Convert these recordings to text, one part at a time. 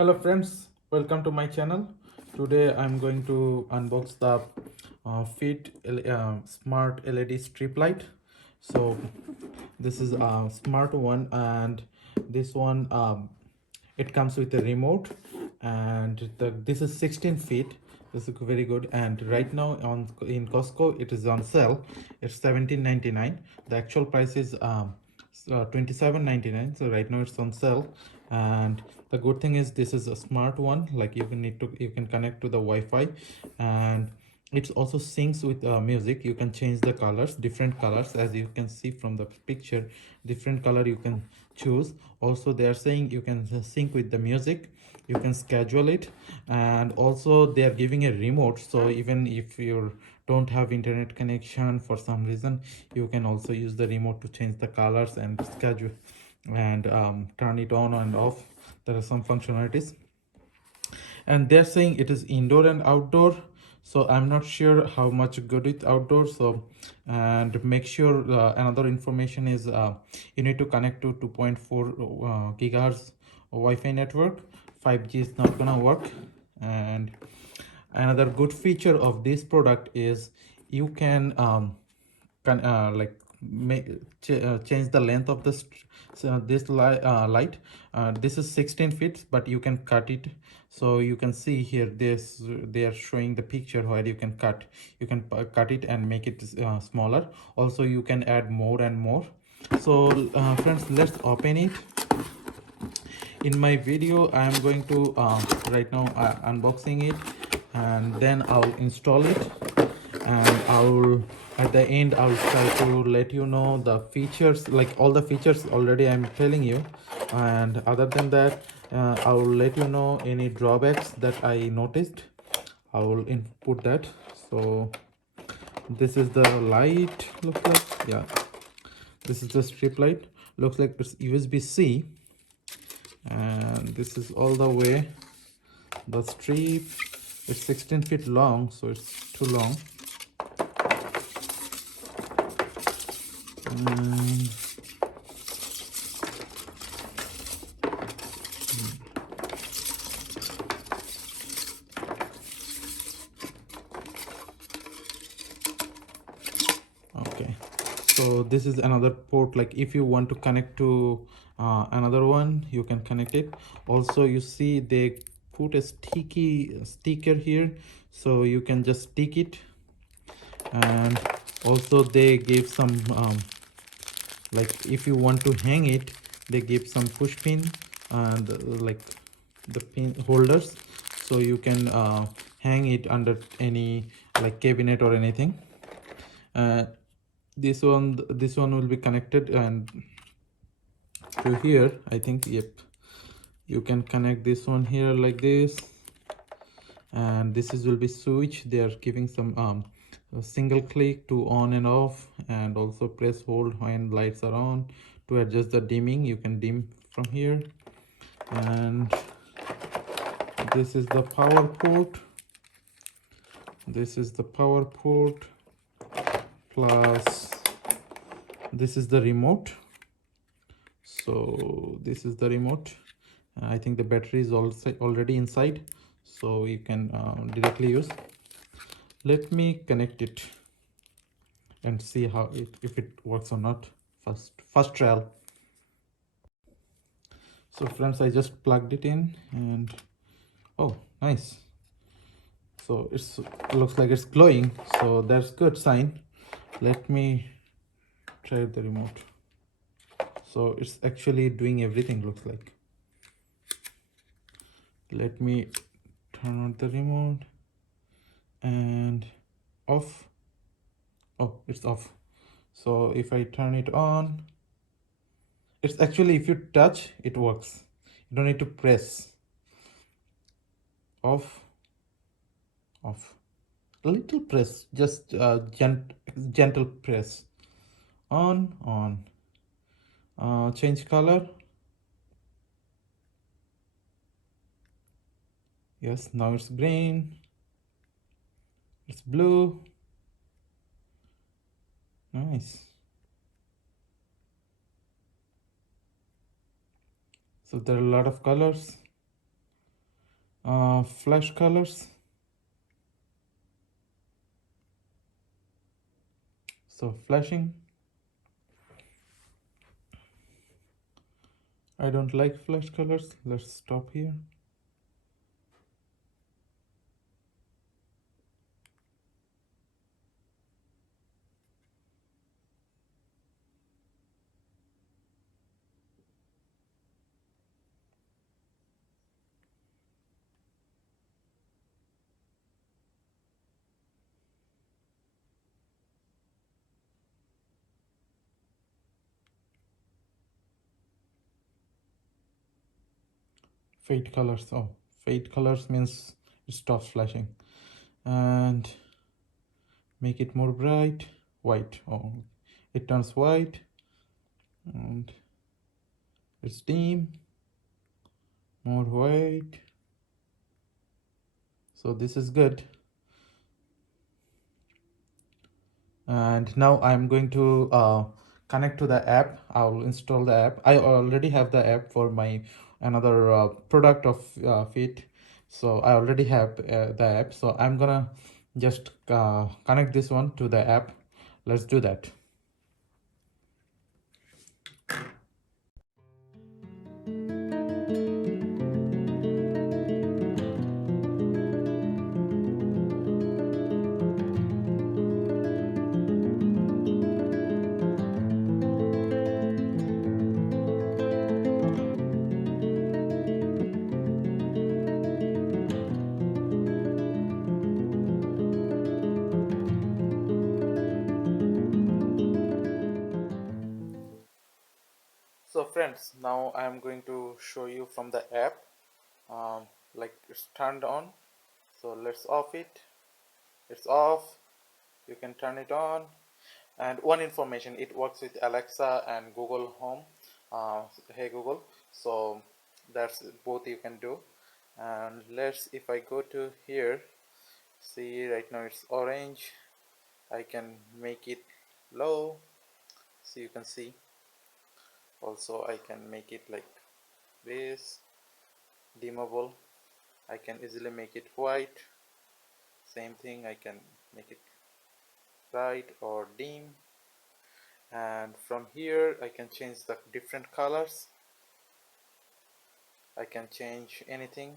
Hello friends, welcome to my channel. Today I'm going to unbox the Feit smart LED strip light. So this is a smart one, and this one it comes with a remote, and this is 16 feet. This is very good, and right now on in Costco it is on sale. It's 17.99. The actual price is 27.99. So right now it's on sale, and the good thing is this is a smart one. Like you can connect to the Wi-Fi, and it also syncs with music. You can change the colors, different colors, as you can see from the picture. Different color you can choose. Also they are saying you can sync with the music, you can schedule it, and also they are giving a remote. So even if you don't have internet connection for some reason, you can also use the remote to change the colors and schedule and turn it on and off. There are some functionalities, and they're saying it is indoor and outdoor. So I'm not sure how much good it outdoor. So, and make sure another information is you need to connect to 2.4 gigahertz Wi-Fi network. 5G is not gonna work. And another good feature of this product is you can like make change the length of this light. This is 16 feet, but you can cut it. So you can see here this, they are showing the picture where you can cut it and make it smaller. Also you can add more and more. So friends, let's open it. In my video I am going to right now unboxing it, and then I'll install it, and I'll at the end I'll try to let you know the features, like all the features already I'm telling you. And other than that, I'll let you know any drawbacks that I noticed. I will input that. So this is the light, looks like. Yeah, this is the strip light. Looks like it's USB-C, and this is all the way the strip. It's 16 feet long, so it's too long. And okay, so this is another port. Like if you want to connect to another one, you can connect it. Also you see they put a sticker here, so you can just stick it. And also they gave some like if you want to hang it, they give some push pin and like the pin holders, so you can hang it under any like cabinet or anything. uh, this one will be connected and to here, I think. Yep, you can connect this one here like this, and this is will be switch. They are giving some a single click to on and off, and also press hold when lights are on. To adjust the dimming, you can dim from here. And this is the power port. This is the power port, plus this is the remote. So this is the remote. I think the battery is also already inside, so you can directly use. Let me connect it and see how if it works or not. First trial. So friends, I just plugged it in, and oh, nice. So it's looks like it's glowing, so that's good sign. Let me try the remote. So it's actually doing everything, looks like. Let me turn on the remote and off. Oh, it's off. So if I turn it on, it's actually, if you touch, it works. You don't need to press. Off, off. A little press, just gentle press. On. Change color. Yes, now it's green. It's blue. Nice. So there are a lot of colors. Flash colors. So flashing, I don't like flash colors. Let's stop here. Fade colors. Oh, fade colors means it stops flashing. And make it more bright. White. Oh, it turns white. And it's dim. More white. So this is good. And now I'm going to connect to the app. I'll install the app. I already have the app for my another product of Fit. So I already have the app. So I'm gonna just connect this one to the app. Let's do that. So friends, now I am going to show you from the app. Like it's turned on. So let's off it. It's off. You can turn it on. And one information, it works with Alexa and Google Home. Hey Google. So that's both you can do. And let's, if I go to here, see right now it's orange. I can make it low so you can see. Also I can make it like this, dimmable. I can easily make it white. Same thing, I can make it bright or dim. And from here I can change the different colors. I can change anything,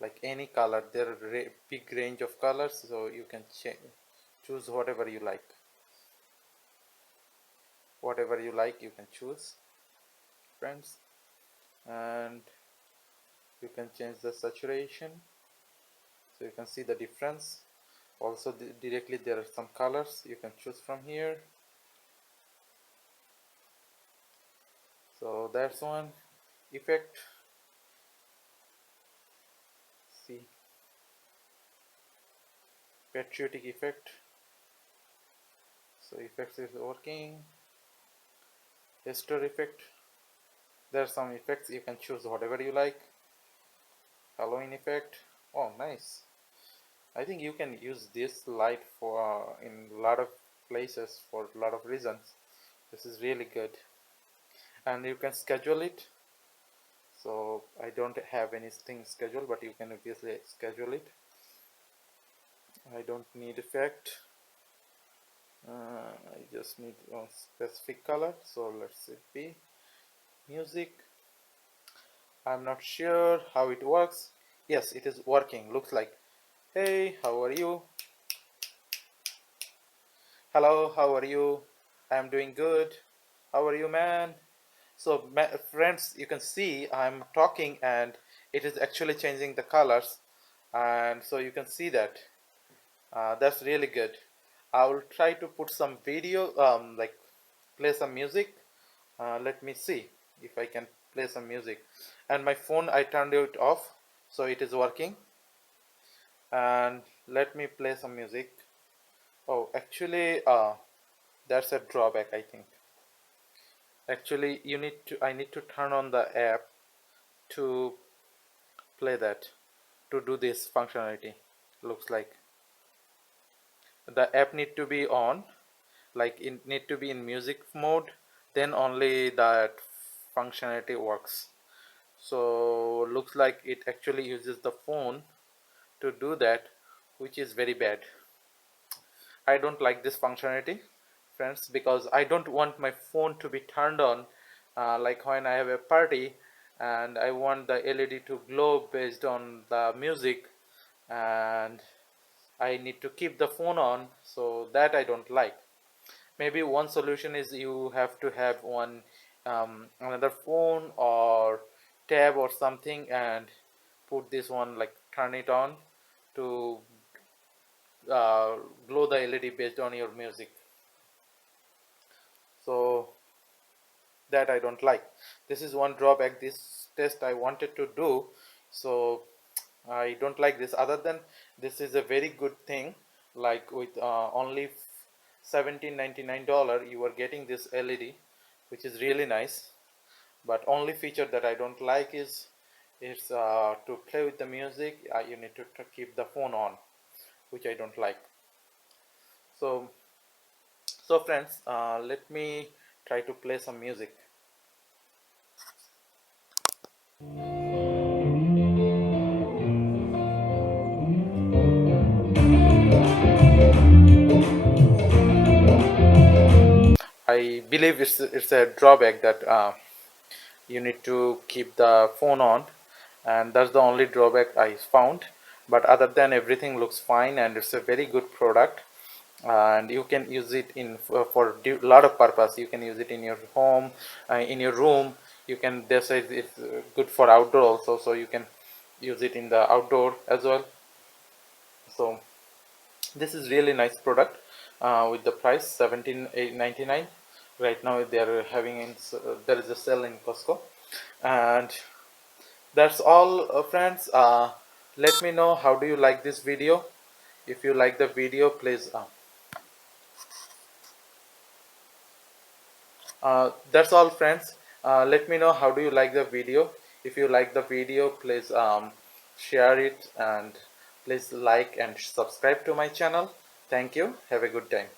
like any color. There are big range of colors, so you can choose whatever you like. Whatever you like you can choose, friends. And you can change the saturation so you can see the difference. Also directly there are some colors you can choose from here. So that's one effect. See, patriotic effect. So effects is working. Gesture effect. There are some effects you can choose whatever you like. Halloween effect. Oh, nice. I think you can use this light for in a lot of places for a lot of reasons. This is really good. And you can schedule it. So I don't have anything scheduled, but you can obviously schedule it. I don't need effect. I just need a specific color. So let's see, music. I'm not sure how it works. Yes, it is working. Looks like, hey, how are you? Hello, how are you? I'm doing good. How are you, man? So friends, you can see I'm talking and it is actually changing the colors, and so you can see that. That's really good. I will try to put some video, like play some music. Let me see if I can play some music. And my phone, I turned it off, so it is working. And let me play some music. Oh, actually, that's a drawback, I think. Actually, I need to turn on the app to play that, to do this functionality. Looks like the app need to be on, like it need to be in music mode, then only that functionality works. So looks like it actually uses the phone to do that, which is very bad. I don't like this functionality, friends, because I don't want my phone to be turned on like when I have a party and I want the LED to glow based on the music, and I need to keep the phone on, so that I don't like. Maybe one solution is you have to have one another phone or tab or something and put this one, like turn it on to glow the LED based on your music. So that I don't like. This is one drawback. This test I wanted to do, so I don't like this. Other than this is a very good thing. Like with only $17.99 you are getting this LED, which is really nice. But only feature that I don't like is to play with the music you need to keep the phone on, which I don't like. So friends, let me try to play some music. I believe it's a drawback that you need to keep the phone on, and that's the only drawback I found. But other than everything looks fine, and it's a very good product, and you can use it in for a lot of purpose. You can use it in your home, in your room. You can, they say it's good for outdoor also, so you can use it in the outdoor as well. So this is really nice product with the price 17.99. Right now they are having in there is a sale in Costco. And that's all, friends. Let me know how do you like this video. If you like the video, please that's all, friends. Let me know how do you like the video. If you like the video, please share it, and please like and subscribe to my channel. Thank you. Have a good time.